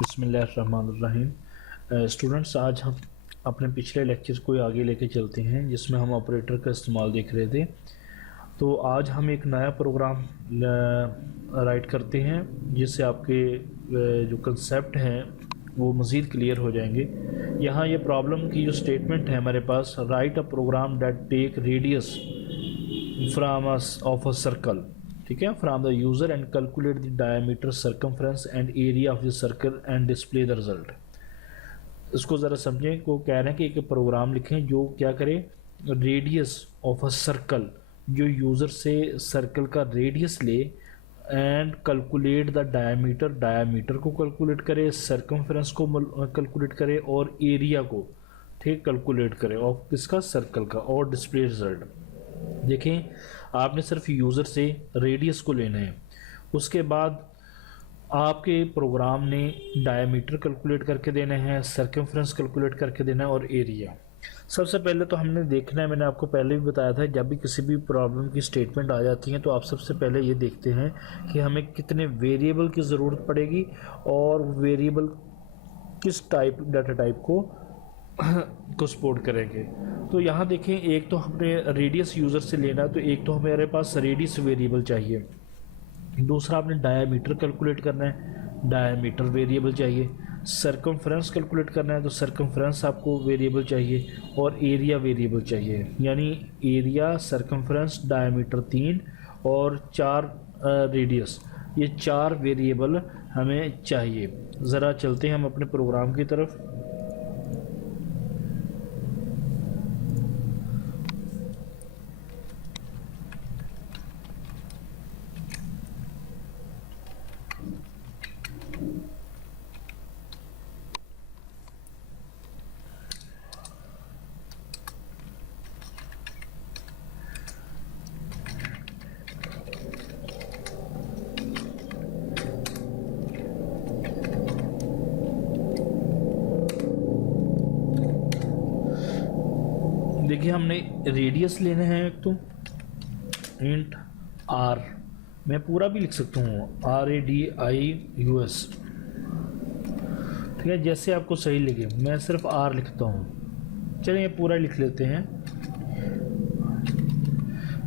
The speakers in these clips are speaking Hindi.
बिस्मिल्लाहिर्रहमानिर्रहीम। स्टूडेंट्स, आज हम अपने पिछले लेक्चर को आगे लेके चलते हैं जिसमें हम ऑपरेटर का इस्तेमाल देख रहे थे। तो आज हम एक नया प्रोग्राम राइट करते हैं जिससे आपके जो कंसेप्ट हैं वो मज़ीद क्लियर हो जाएंगे। यहाँ ये प्रॉब्लम की जो स्टेटमेंट है हमारे पास, write a program that take radius from of a circle, ठीक है, from the user and calculate the diameter, circumference and area of the circle and display the result. इसको ज़रा समझें। को कह रहे हैं कि एक प्रोग्राम लिखें जो क्या करे, रेडियस ऑफ अ सर्कल, जो यूज़र से सर्कल का रेडियस ले, and calculate the diameter, diameter को कैलकुलेट करे, सर्कमफ्रेंस को कैलकुलेट करे और एरिया को, ठीक, कैलकुलेट करे और किसका, सर्कल का, और डिस्प्ले रिजल्ट। देखें, आपने सिर्फ यूज़र से रेडियस को लेना है, उसके बाद आपके प्रोग्राम ने डायमीटर कैलकुलेट करके देना है, सर्कमफ्रेंस कैलकुलेट करके देना है और एरिया। सबसे पहले तो हमने देखना है, मैंने आपको पहले भी बताया था, जब भी किसी भी प्रॉब्लम की स्टेटमेंट आ जाती है तो आप सबसे पहले ये देखते हैं कि हमें कितने वेरिएबल की ज़रूरत पड़ेगी और वेरिएबल किस टाइप, डाटा टाइप को सपोर्ट करेंगे। तो यहाँ देखें, एक तो हमने रेडियस यूज़र से लेना है, तो एक तो हमारे पास रेडियस वेरिएबल चाहिए, दूसरा आपने डायमीटर कैलकुलेट करना है, डायमीटर वेरिएबल चाहिए, सर्कमफ्रेंस कैलकुलेट करना है तो सर्कमफ्रेंस आपको वेरिएबल चाहिए और एरिया वेरिएबल चाहिए। यानी एरिया, सर्कमफ्रेंस, डायमीटर 3 और 4 रेडियस, ये 4 वेरिएबल हमें चाहिए। ज़रा चलते हैं हम अपने प्रोग्राम की तरफ। देखिए, हमने रेडियस लेना है, एक तो इंट आर, मैं पूरा भी लिख सकता हूँ, RADIUS, ठीक है, जैसे आपको सही लगे। मैं सिर्फ आर लिखता हूँ, चलिए पूरा लिख लेते हैं,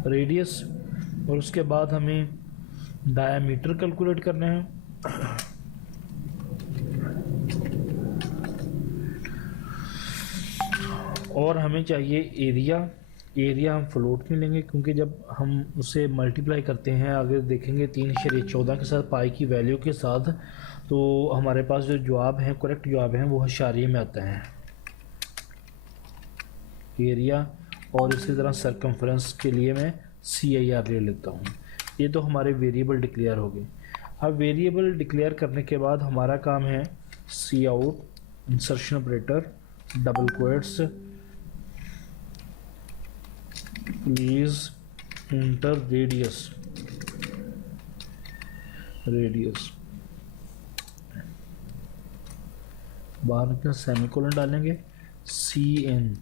रेडियस, और उसके बाद हमें डायमीटर कैलकुलेट करना है, और हमें चाहिए एरिया। एरिया हम फ्लोट में लेंगे क्योंकि जब हम उसे मल्टीप्लाई करते हैं, आगे देखेंगे 3.14 के साथ, पाई की वैल्यू के साथ, तो हमारे पास जो जवाब है, करेक्ट जवाब है, वो हशारिये में आता है, एरिया। और इसी तरह सर्कमफ्रेंस के लिए मैं CIR ले लेता हूँ। ये तो हमारे वेरिएबल डिक्लेयर हो गए। अब वेरिएबल डिक्लेयर करने के बाद हमारा काम है C out, insertion operator, double quotes, please enter radius, radius बाहर निकल, सेमीकोलन डालेंगे, CN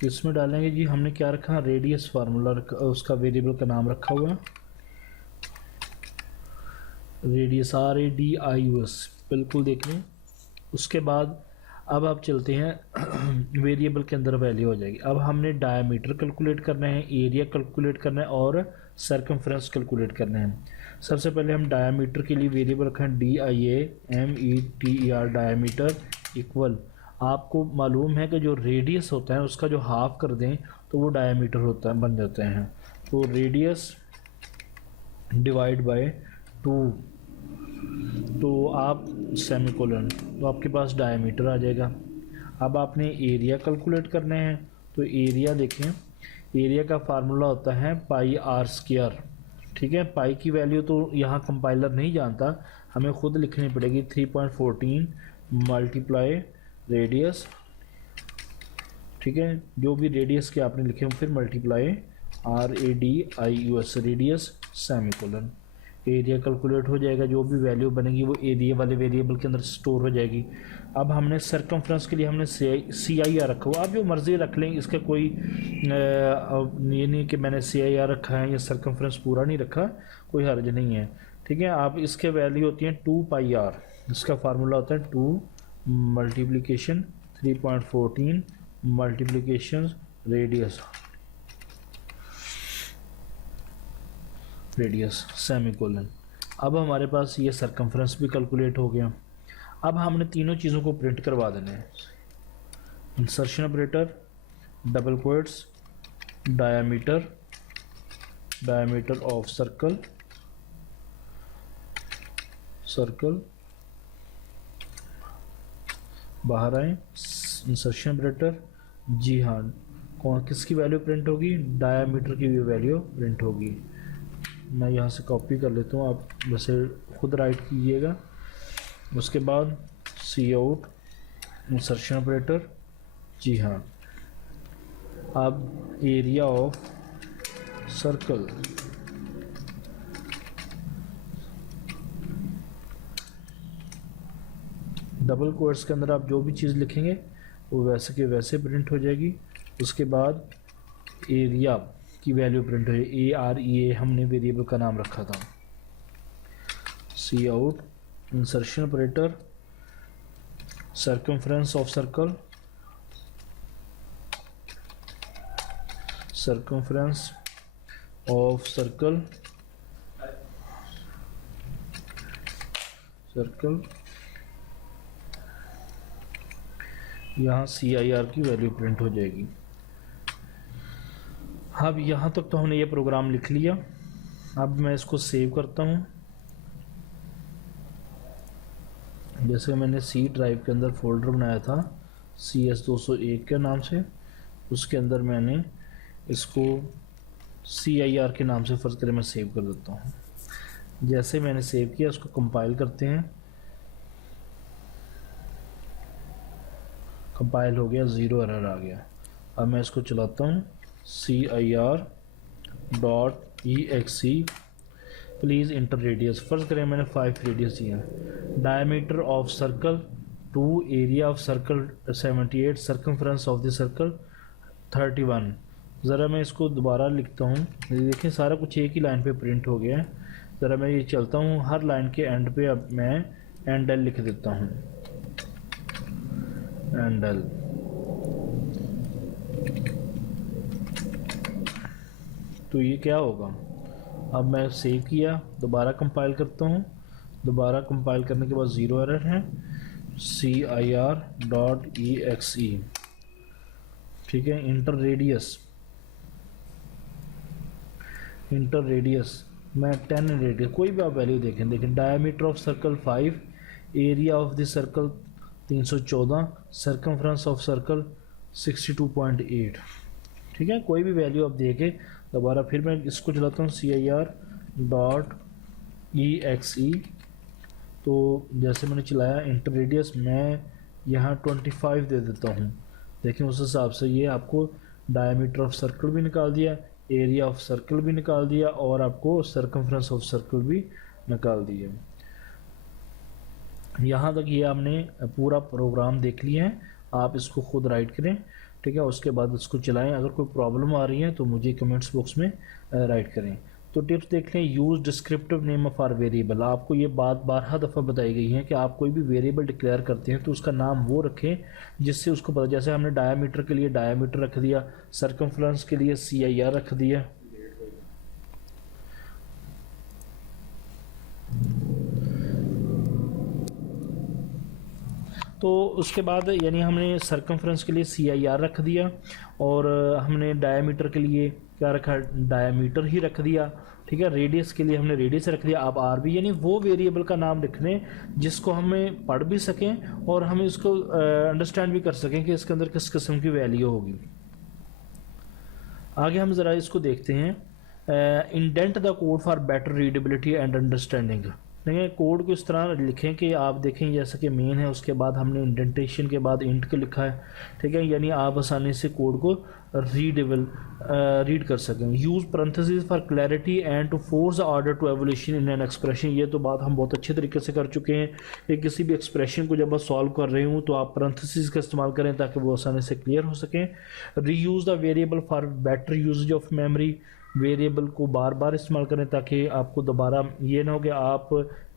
किस में डालेंगे जी, हमने क्या रखा, रेडियस फार्मूला रखा, उसका वेरिएबल का नाम रखा हुआ है रेडियस, RADIUS, बिल्कुल देख लें। उसके बाद अब आप चलते हैं वेरिएबल के अंदर वैल्यू हो जाएगी। अब हमने डायमीटर कैलकुलेट करना है, एरिया कैलकुलेट करना है और सर्कमफ्रेंस कैलकुलेट करना है। सबसे पहले हम डायमीटर के लिए वेरिएबल रखें DIAMETER, डायमीटर इक्वल, आपको मालूम है कि जो रेडियस होता है उसका जो हाफ कर दें तो वो डायमीटर होता है, बन जाते हैं। तो रेडियस डिवाइड बाय 2, तो आप सेमीकोलन, तो आपके पास डायमीटर आ जाएगा। अब आपने एरिया कैलकुलेट करना है, तो एरिया देखें, एरिया का फार्मूला होता है πr², ठीक है। पाई की वैल्यू तो यहाँ कंपाइलर नहीं जानता, हमें खुद लिखनी पड़ेगी, 3.14 मल्टीप्लाई रेडियस, ठीक है, जो भी रेडियस के आपने लिखे फिर multiply RADIUS, radius, semicolon, area calculate हो जाएगा, जो भी वैल्यू बनेगी वो एरिया वाले वेरिएबल के अंदर स्टोर हो जाएगी। अब हमने सर्कमफ्रेंस के लिए हमने CIR रखा हुआ, आप जो मर्ज़ी रख लें, इसका कोई ये नहीं कि मैंने CIR रखा है या सर्कमफ्रेंस पूरा नहीं रखा, कोई हर्ज नहीं है, ठीक है। आप इसके वैल्यू होती है 2πr, इसका फार्मूला होता है 2 मल्टीप्लिकेशन 3.14 मल्टीप्लिकेशन रेडियस सेमीकोलन। अब हमारे पास ये सरकमफ्रेंस भी कैलकुलेट हो गया। अब हमने तीनों चीज़ों को प्रिंट करवा देना है। Insertion operator, double quotes, diameter of circle बाहर आए, इंसर्शन ऑपरेटर, जी हाँ, कौन किसकी वैल्यू प्रिंट होगी, डायमीटर की भी वैल्यू प्रिंट होगी। मैं यहाँ से कॉपी कर लेता हूँ, आप वैसे खुद राइट कीजिएगा। उसके बाद सी आउट, इंसर्शन ऑपरेटर, जी हाँ, अब area of circle, double quotes के अंदर आप जो भी चीज़ लिखेंगे वो वैसे के वैसे प्रिंट हो जाएगी। उसके बाद एरिया की वैल्यू प्रिंट हो जाएगी, AREA हमने वेरिएबल का नाम रखा था। C out, insertion operator, circumference of circle, यहाँ CIR की वैल्यू प्रिंट हो जाएगी। अब यहाँ तक तो हमने ये प्रोग्राम लिख लिया। अब मैं इसको सेव करता हूँ। जैसे मैंने C ड्राइव के अंदर फोल्डर बनाया था CS201 के नाम से, उसके अंदर मैंने इसको CIR के नाम से फर्ज करें मैं सेव कर देता हूँ। जैसे मैंने सेव किया उसको कंपाइल करते हैं, कंपाइल हो गया, 0 एरर आ गया। अब मैं इसको चलाता हूँ, CIR.exe प्लीज़ इंटर रेडियस, फर्ज करें मैंने 5 रेडियस दिया, diameter of circle 2, area of circle 78, circumference of the circle 31। ज़रा मैं इसको दोबारा लिखता हूँ, देखिए सारा कुछ एक ही लाइन पे प्रिंट हो गया है। ज़रा मैं ये चलता हूँ, हर लाइन के एंड पे अब मैं एंडल लिख देता हूँ, एंडल। तो ये क्या होगा, अब मैं सेव किया, दोबारा कंपाइल करता हूँ, दोबारा कंपाइल करने के बाद 0 एरर है, CIR.exe, ठीक है। इंटर रेडियस मैं 10 रेडियस, कोई भी आप वैल्यू देखें, diameter of circle 5, area of the circle 314, circumference of circle 62.8, ठीक है। कोई भी वैल्यू आप देखें, दोबारा फिर मैं इसको चलाता हूँ CIR.exe। तो जैसे मैंने चलाया, इंटर रेडियस मैं यहाँ 25 दे देता हूँ। देखिए उस हिसाब से ये आपको डायमीटर ऑफ सर्कल भी निकाल दिया, एरिया ऑफ सर्कल भी निकाल दिया, और आपको सर्कमफ्रेंस ऑफ सर्कल भी निकाल दिया। यहाँ तक ये आपने पूरा प्रोग्राम देख लिया है। आप इसको खुद राइट करें, ठीक है। उसके बाद इसको चलाएं। अगर कोई प्रॉब्लम आ रही है तो मुझे कमेंट्स बॉक्स में राइट करें। तो टिप्स देख लें, use descriptive name of our variable. आपको ये बात 12 दफ़ा बताई गई है कि आप कोई भी वेरिएबल डिक्लेयर करते हैं तो उसका नाम वो रखें जिससे उसको पता, जैसे हमने डायमीटर के लिए डायमीटर रख दिया, सर्कमफ्रेंस के लिए CIR रख दिया, तो उसके बाद यानी हमने सर्कमफ्रेंस के लिए CIR रख दिया, और हमने डायमीटर के लिए क्या रखा, डायमीटर ही रख दिया, ठीक है। रेडियस के लिए हमने रेडियस रख दिया। आप RB यानी वो वेरिएबल का नाम लिखने जिसको हमें पढ़ भी सकें और हम इसको अंडरस्टैंड भी कर सकें कि इसके अंदर किस किस्म की वैल्यू होगी। आगे हम ज़रा इसको देखते हैं, indent the code for better readability and understanding. देखिए कोड को इस तरह लिखें कि आप देखें जैसे कि मेन है, उसके बाद हमने इंडेंटेशन के बाद इंट को लिखा है, ठीक है। यानी आप आसानी से कोड को रीड कर सकें। Use parenthesis for clarity and to force the order to evolution in an expression. ये तो बात हम बहुत अच्छे तरीके से कर चुके हैं कि किसी भी एक्सप्रेशन को जब आप सॉल्व कर रहे हूँ तो आप पैरेंथेसिस का इस्तेमाल करें ताकि वो आसानी से क्लियर हो सकें। Reuse the variable for better usages of memory. Variable को बार बार इस्तेमाल करें ताकि आपको दोबारा ये ना हो कि आप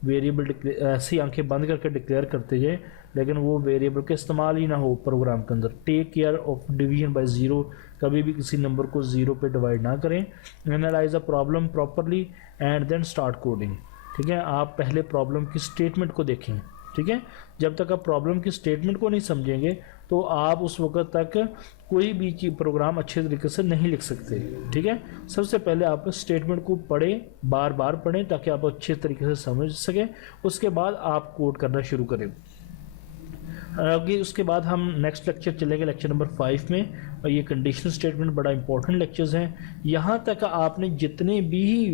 वेरिएबल ऐसी आंखें बंद करके डिक्लेयर करते जाए, लेकिन वो वेरिएबल का इस्तेमाल ही ना हो प्रोग्राम के अंदर। Take care of division by zero, कभी भी किसी नंबर को ज़ीरो पे डिवाइड ना करें। Analyse a problem properly and then start coding. ठीक है, आप पहले प्रॉब्लम की स्टेटमेंट को देखें। ठीक है, जब तक आप प्रॉब्लम की स्टेटमेंट को नहीं समझेंगे तो आप उस वक्त तक कोई भी चीज प्रोग्राम अच्छे तरीके से नहीं लिख सकते। ठीक है, सबसे पहले आप स्टेटमेंट को पढ़ें, बार बार पढ़ें ताकि आप अच्छे तरीके से समझ सकें। उसके बाद आप कोड करना शुरू करें। आगे उसके बाद हम नेक्स्ट लेक्चर चलेंगे, लेक्चर नंबर 5 में, और ये कंडीशनल स्टेटमेंट बड़ा इंपॉर्टेंट लेक्चर्स हैं। यहाँ तक आपने जितने भी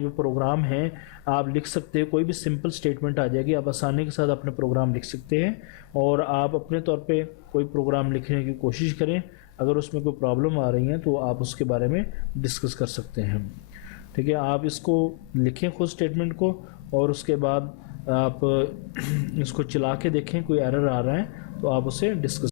जो प्रोग्राम हैं आप लिख सकते हो, कोई भी सिंपल स्टेटमेंट आ जाएगी, आप आसानी के साथ अपने प्रोग्राम लिख सकते हैं। और आप अपने तौर पे कोई प्रोग्राम लिखने की कोशिश करें, अगर उसमें कोई प्रॉब्लम आ रही है तो आप उसके बारे में डिस्कस कर सकते हैं। ठीक है, आप इसको लिखें खुद स्टेटमेंट को, और उसके बाद आप इसको चला के देखें, कोई एरर आ रहा है तो आप उसे डिस्कस